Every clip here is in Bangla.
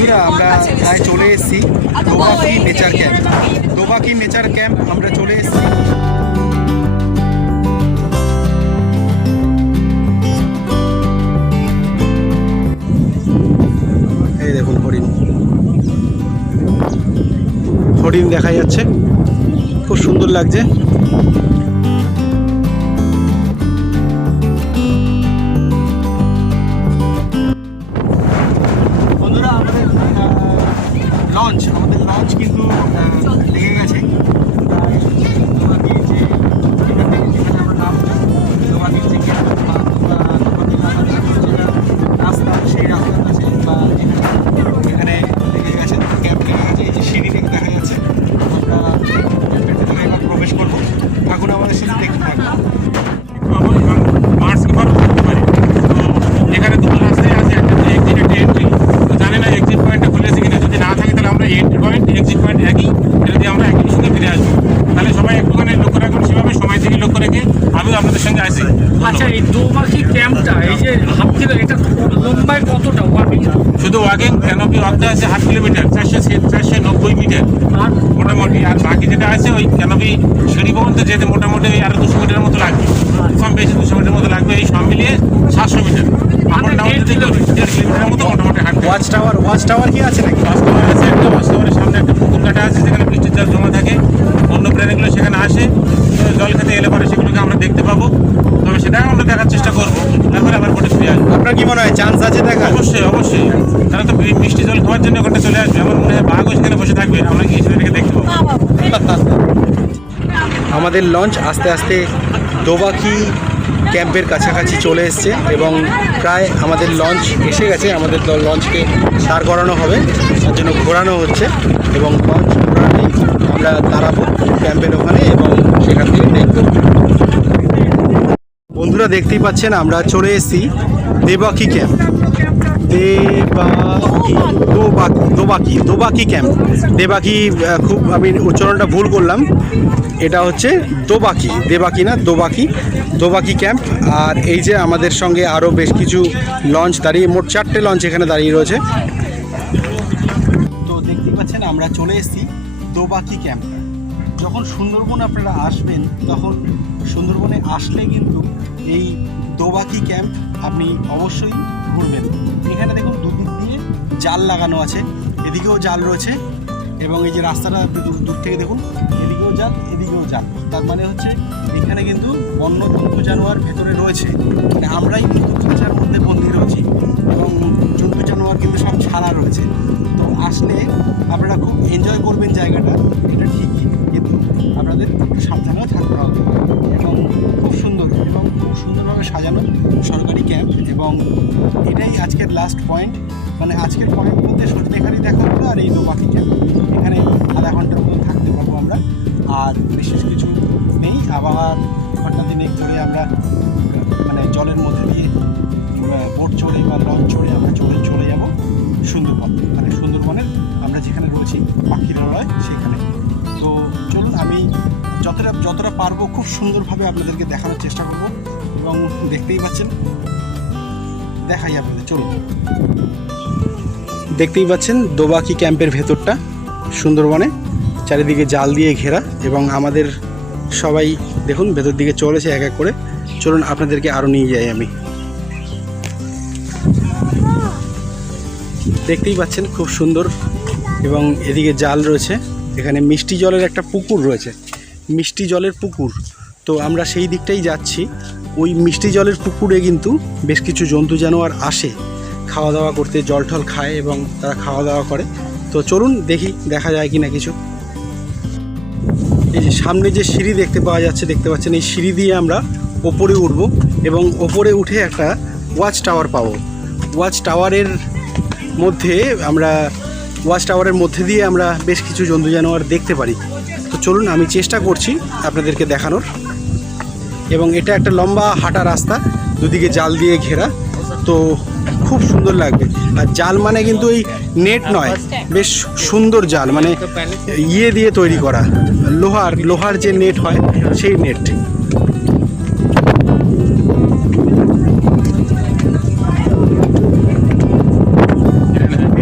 বন্ধুরা আমরা প্রায় চলে এসেছি দোবাকি নেচার ক্যাম্প। দোবাকি নেচার ক্যাম্প আমরা চলে এসেছি। এই দেখুন হরিণ, হরিণ দেখা যাচ্ছে, খুব সুন্দর লাগছে। আমাদের লঞ্চ কিন্তু লেগে গেছে। রাস্তা সেই রাস্তার কাছে বা এখানে লেগে গেছে, ক্যাম্প লেগে গেছে। এই যে সিঁড়ি থেকে দেখা যাচ্ছে। আমরা ক্যাম্পের ভিতরে এবার প্রবেশ করবো। এখন আমাদের সাথে দেখতে থাকবো। এখানে দুটো রাস্তায় আছে, একটা এক্সিট একটা এন্ট্রি। তো জানি না এক্সিট পয়েন্টটা খুলেছে কিনা। যদি না থাকে তাহলে আমরা এন্ট্রি পয়েন্ট এক্সিট পয়েন্ট একই, যদি আমরা একই সঙ্গে ফিরে আসবো। তাহলে সবাই একটুখানি লক্ষ্য রাখুন, সেভাবে সময় থেকে লক্ষ্য রেখে আমিও আপনাদের সঙ্গে আসি। আচ্ছা, এই দোবাকি ক্যাম্পটা এই যে হাফ কিলো, এটা লম্বায় কতটা ওয়াকিং? শুধু ওয়াকিং ক্যানোপি অর্ধে আছে 8 কিলোমিটার, 490 মিটার মোটামুটি। আর বাকি যেটা আছে ওই ক্যানোপি সিঁড়ি পর্যন্ত যেতে মোটামুটি ওই আরো 200 মিটারের মতো লাগবে, কম বেশি 200 মিটারের মতো লাগবে। এই সব মিলিয়ে 700 মিটার, 1.5 কিলোমিটারের মতো মোটামুটি হাঁটবে। ওয়াচ টাওয়ার কি আছে নাকি? ওয়াচ টাওয়ার আছে, একটা ওয়াচ টাওয়ারের সামনে একটা পুকুর কাটা আছে, যেখানে বৃষ্টির জল জমা থাকে। অন্য প্রাণীগুলো সেখানে আসে, জল খেতে এলে পরে সেগুলোকে আমরা দেখতে পাবো। তবে সেটাও আমরা দেখার চেষ্টা করবো, তারপরে আবার বোটে ফিরে আসবো। আপনার কি মনে হয় চান্স আছে দেখা? অবশ্যই অবশ্যই, তারা তো মিষ্টি জল খাওয়ার জন্য ওখানটা চলে আসবে। আমার মনে হয় বাঘও সেখানে বসে থাকবে, আমরা গিয়ে সেটাকে দেখতে পাবো। আমাদের লঞ্চ আস্তে আস্তে দোবাকি ক্যাম্পের কাছাকাছি চলে এসছে এবং প্রায় আমাদের লঞ্চ এসে গেছে। আমাদের লঞ্চকে দাঁড় করানো হবে, তার জন্য ঘোরানো হচ্ছে এবং লঞ্চ ঘোরানোই আমরা দাঁড়াবো ক্যাম্পের ওখানে এবং সেখান থেকে দেখব। বন্ধুরা দেখতেই পাচ্ছেন আমরা চলে এসেছি দেবাকি ক্যাম্প। দোবাকি ক্যাম্প। দেবাকি, খুব আমি উচ্চারণটা ভুল করলাম। এটা হচ্ছে দোবাকি, দেবাকি না, দোবাকি ক্যাম্প। আর এই যে আমাদের সঙ্গে আরও বেশ কিছু লঞ্চ দাঁড়িয়ে, মোট 4টে লঞ্চ এখানে দাঁড়িয়ে রয়েছে। তো দেখতেই পাচ্ছেন আমরা চলে এসেছি দোবাকি ক্যাম্প। যখন সুন্দরবন আপনারা আসবেন, তখন সুন্দরবনে আসলে কিন্তু এই দোবাকি ক্যাম্প আপনি অবশ্যই ঘুরবেন। এখানে দেখুন দুদিক দিয়ে জাল লাগানো আছে, এদিকেও জাল রয়েছে এবং এই যে রাস্তাটা দূর থেকে দেখুন, এদিকেও জাল এদিকেও জাল। তার মানে হচ্ছে এখানে কিন্তু বন্য জন্তু জানোয়ার ভেতরে রয়েছে, মানে আমরাই কিন্তু খাঁচার মধ্যে বন্দি রয়েছি এবং জন্তু জানোয়ার কিন্তু সব ছাড়া রয়েছে। তো আসলে আপনারা খুব এনজয় করবেন জায়গাটা, এটা ঠিকই, কিন্তু আপনাদের একটু সাবধানেও থাকতে হবে। এবং খুব সুন্দর এবং খুব সুন্দরভাবে সাজানো সরকারি ক্যাম্প। এবং এটাই আজকের লাস্ট পয়েন্ট, মানে আজকের পয়েন্ট বলতে সজনেখালি দেখা হলো আর এই দোবাকি ক্যাম্প। এখানে আধা ঘন্টার মতো থাকতে পারবো আমরা, আর বিশেষ কিছু নেই। আবার ঘন্টা দিনেক ধরে আমরা মানে জলের মধ্যে দিয়ে বোট চড়ে বা লঞ্চ চড়ে আমরা চলে যাব সুন্দরবন, মানে সুন্দরবনের আমরা যেখানে রয়েছি পাখিরালয় সেখানে। তো চলুন, আমি যতটা পারবো খুব সুন্দরভাবে আপনাদেরকে দেখানোর চেষ্টা করব এবং দেখতেই পাচ্ছেন, দেখাই আপনাদের। চলুন, দেখতেই পাচ্ছেন দোবাকি ক্যাম্পের ভেতরটা সুন্দরবনে চারিদিকে জাল দিয়ে ঘেরা এবং আমাদের সবাই দেখুন ভেতর দিকে চলেছে এক এক করে। চলুন আপনাদেরকে আরও নিয়ে যাই আমি। দেখতেই পাচ্ছেন খুব সুন্দর এবং এদিকে জাল রয়েছে। এখানে মিষ্টি জলের একটা পুকুর রয়েছে, মিষ্টি জলের পুকুর। তো আমরা সেই দিকটাই যাচ্ছি। ওই মিষ্টি জলের পুকুরে কিন্তু বেশ কিছু জন্তু জানোয়ার আসে খাওয়া দাওয়া করতে, জল টল খায় এবং তারা খাওয়া দাওয়া করে। তো চলুন দেখা যায় কি না কিছু। এই যে সামনে যে সিঁড়ি দেখতে পাচ্ছেন, এই সিঁড়ি দিয়ে আমরা ওপরে উঠব এবং ওপরে উঠে একটা ওয়াচ টাওয়ার পাবো। ওয়াচ টাওয়ারের মধ্যে দিয়ে আমরা বেশ কিছু জন্তু জানোয়ার দেখতে পারি। তো চলুন, আমি চেষ্টা করছি আপনাদেরকে দেখানোর। এবং এটা একটা লম্বা হাঁটা রাস্তা, দুদিকে জাল দিয়ে ঘেরা। তো খুব সুন্দর লাগবে। আর জাল মানে কিন্তু এই নেট নয়, বেশ সুন্দর জাল, মানে ইয়ে দিয়ে তৈরি করা, লোহার যে নেট হয় সেই নেট।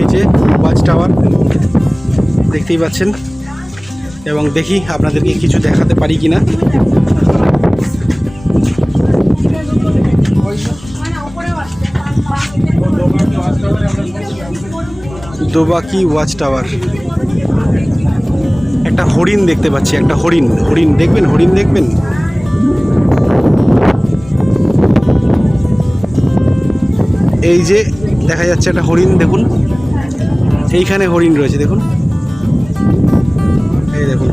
এই যে ওয়াচ টাওয়ার দেখতেই পাচ্ছেন, এবং দেখি আপনাদেরকে কিছু দেখাতে পারি কিনা। দোবাকি ওয়াচ টাওয়ার, একটা হরিণ দেখতে পাচ্ছি, একটা হরিণ দেখবেন, হরিণ দেখবেন। এই যে দেখা যাচ্ছে একটা হরিণ, দেখুন এইখানে হরিণ রয়েছে, দেখুন এই দেখুন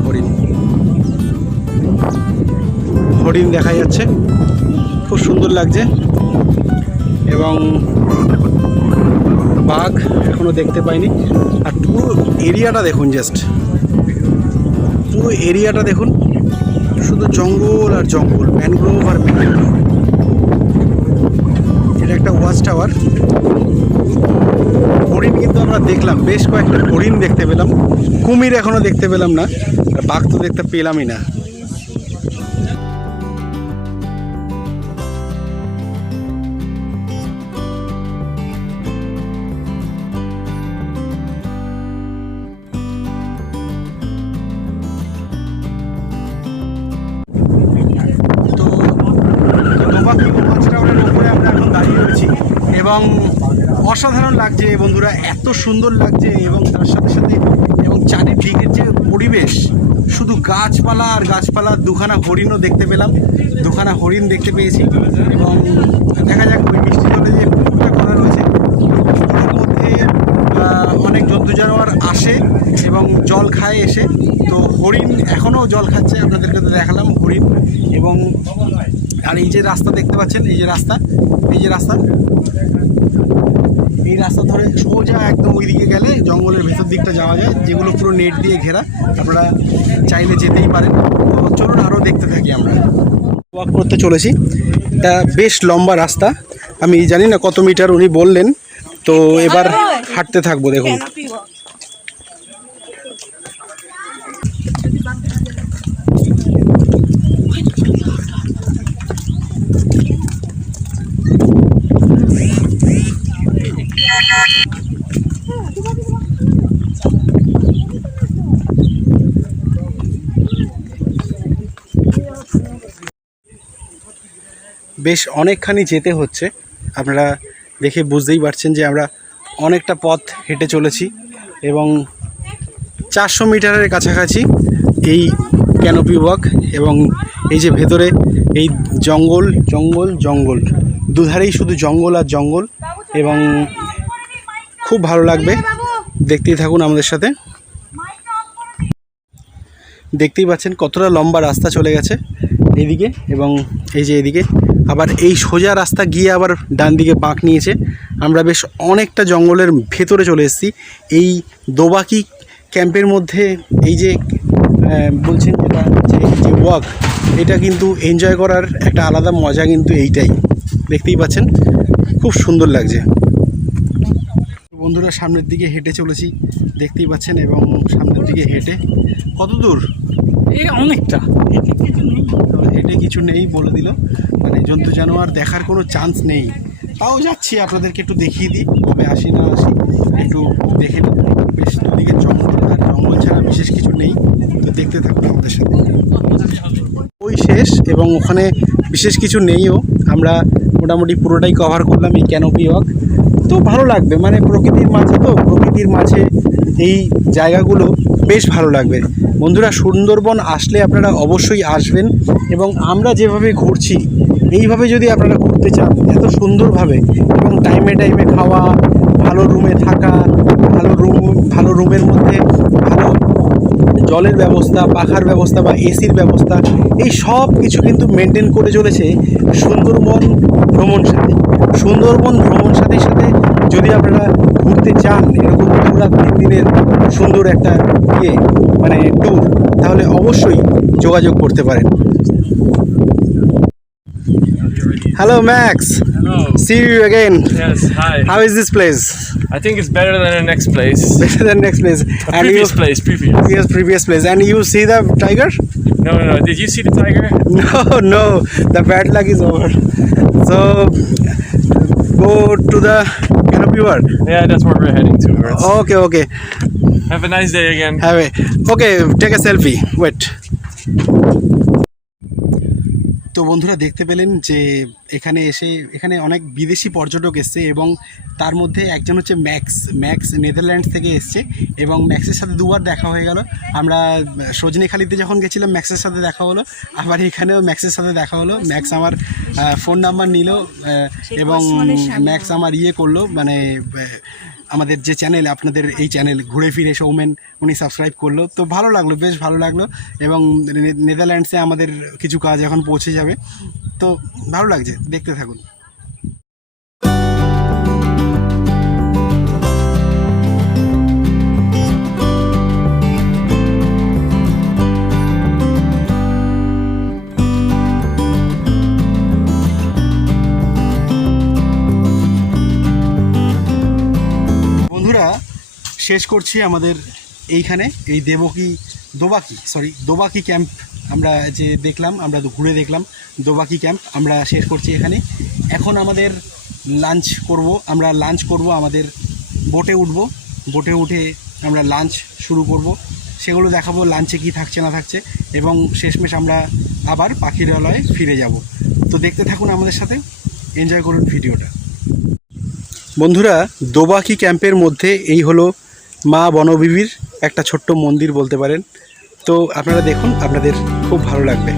হরিণ দেখা যাচ্ছে, খুব সুন্দর লাগছে। এবং বাঘ এখনো দেখতে পাইনি। আর পুরো এরিয়াটা দেখুন, জাস্ট পুরো এরিয়াটা দেখুন, শুধু জঙ্গল আর জঙ্গল, ম্যানগ্রোভ আর ম্যানগ্রোভ। এটা একটা ওয়াচ টাওয়ার। হরিণ কিন্তু আমরা দেখলাম, বেশ কয়েকটা হরিণ দেখতে পেলাম, কুমির এখনো দেখতে পেলাম না, আর বাঘ তো দেখতে পেলামই না। এবং অসাধারণ লাগছে বন্ধুরা, এত সুন্দর লাগছে। এবং তার সাথে সাথে এবং চারিদিকের যে পরিবেশ, শুধু গাছপালা আর গাছপালা। দুখানা হরিণও দেখতে পেলাম, দুখানা হরিণ দেখতে পেয়েছি। এবং দেখা যাক ওই মিষ্টি জলে যে পুকুরটা করা রয়েছে, পুকুরের মধ্যে অনেক জন্তু জানোয়ার আসে এবং জল খায় এসে। তো হরিণ এখনও জল খাচ্ছে, আপনাদেরকে তো দেখালাম হরিণ। এবং আর এই যে রাস্তা দেখতে পাচ্ছেন, এই যে রাস্তা এই রাস্তা ধরে সোজা একদম ওইদিকে গেলে জঙ্গলের ভেতর দিকটা যাওয়া যায়, যেগুলো পুরো নেট দিয়ে ঘেরা। আপনারা চাইলে যেতেই পারেন। তো চলুন আরও দেখতে থাকি। আমরা ওয়াক করতে চলেছি, এটা বেশ লম্বা রাস্তা, আমি জানি না কত মিটার উনি বললেন। তো এবার হাঁটতে থাকবো। দেখুন বেশ অনেকখানি যেতে হচ্ছে, আপনারা দেখে বুঝতেই পারছেন যে আমরা অনেকটা পথ হেঁটে চলেছি। এবং 400 মিটারের কাছাকাছি এই ক্যানোপি ওয়াক। এবং এই যে ভেতরে এই জঙ্গল জঙ্গল জঙ্গল, দুধারেই শুধু জঙ্গল আর জঙ্গল। এবং খুব ভালো লাগবে, দেখতেই থাকুন আমাদের সাথে। দেখতেই পাচ্ছেন কতটা লম্বা রাস্তা চলে গেছে এইদিকে, এবং এই যে এদিকে আবার এই সোজা রাস্তা গিয়ে আবার ডান দিকে বাঁক নিয়েছে। আমরা বেশ অনেকটা জঙ্গলের ভেতরে চলে এসেছি। এই দোবাকি ক্যাম্পের মধ্যে এই যে বলছেন যেটা যে ওয়াক, এটা কিন্তু এনজয় করার একটা আলাদা মজা কিন্তু এইটাই। দেখতেই পাচ্ছেন খুব সুন্দর লাগছে। বন্ধুরা সামনের দিকে হেঁটে চলেছি, দেখতেই পাচ্ছেন। এবং সামনের দিকে হেঁটে কত দূর? এই অনেকটা, হেঁটে কিছু নেই বলে দিল, মানে জন্তু জানোয়ার দেখার কোনো চান্স নেই। তাও যাচ্ছি, আপনাদেরকে একটু দেখিয়ে দিই, কবে আসি না আসি একটু দেখে নিই। বেশ দুদিকে জঙ্গল, আর জঙ্গল ছাড়া বিশেষ কিছু নেই। তো দেখতে থাকুন আমাদের সাথে। ওই শেষ, এবং ওখানে বিশেষ কিছু নেইও। আমরা মোটামুটি পুরোটাই কভার করলাম এই ক্যানোপি ওয়াক। তো ভালো লাগবে, মানে প্রকৃতির মাঝে, তো প্রকৃতির মাঝে এই জায়গাগুলো বেশ ভালো লাগবে। বন্ধুরা সুন্দরবন আসলে আপনারা অবশ্যই আসবেন। এবং আমরা যেভাবে ঘুরছি এইভাবে যদি আপনারা ঘুরতে চান এত সুন্দরভাবে, এবং টাইমে টাইমে খাওয়া, ভালো রুমে থাকা, ভালো রুমের মধ্যে ভালো জলের ব্যবস্থা, পাখার ব্যবস্থা বা এসির ব্যবস্থা, এই সব কিছু কিন্তু মেনটেন করে চলেছে সুন্দরবন ভ্রমণ সাথী। সুন্দরবন ভ্রমণ সাথীর সাথে যদি আপনারা ঘুরতে চান এরকম 2 রাত 3 দিনের সুন্দর একটা মানে ট্যুর, তাহলে অবশ্যই যোগাযোগ করতে পারেন। Hello Max. Hello. See you again. Yes, hi. How is this place? I think it's better than the next place. Better than next place. Previous place. Yes, previous place. And you see the tiger? No. Did you see the tiger? No. The bad luck is over. So go to the canopy you are? Yeah, that's where we're heading towards. Okay, okay. Have a nice day again. Okay, take a selfie. Wait. তো বন্ধুরা দেখতে পেলেন যে এখানে অনেক বিদেশি পর্যটক এসছে এবং তার মধ্যে একজন হচ্ছে ম্যাক্স নেদারল্যান্ডস থেকে এসছে এবং ম্যাক্সের সাথে দুবার দেখা হয়ে গেল। আমরা সজনেখালিতে যখন গেছিলাম ম্যাক্সের সাথে দেখা হলো, আবার এখানেও ম্যাক্সের সাথে দেখা হলো। ম্যাক্স আমার ফোন নাম্বার নিল এবং ম্যাক্স আমার করলো, মানে আমাদের যে চ্যানেল, আপনাদের এই চ্যানেল ঘুরে ফিরে সৌমেন, উনি সাবস্ক্রাইব করলো। তো ভালো লাগলো, বেশ ভালো লাগলো। এবং নেদারল্যান্ডসে আমাদের কিছু কাজ এখন পৌঁছে যাবে, তো ভালো লাগছে, দেখতে থাকুন। বন্ধুরা শেষ করছি আমাদের এইখানে এই দোবাকি ক্যাম্প আমরা যে দেখলাম, আমরা ঘুরে দেখলাম দোবাকি ক্যাম্প, আমরা শেষ করছি এখানে। এখন আমাদের লাঞ্চ করব, আমাদের বোটে উঠে আমরা লাঞ্চ শুরু করব, সেগুলো দেখাবো লাঞ্চে কি থাকছে না থাকছে, এবং শেষমেশ আমরা আবার পাখিরালয়ে ফিরে যাব। তো দেখতে থাকুন আমাদের সাথে, এনজয় করুন ভিডিওটা। বন্ধুরা, দোবাকি ক্যাম্পের মধ্যে এই হলো মা বনবিবির একটা ছোট্ট মন্দির বলতে পারেন। তো আপনারা দেখুন, আপনাদের খুব ভালো লাগবে।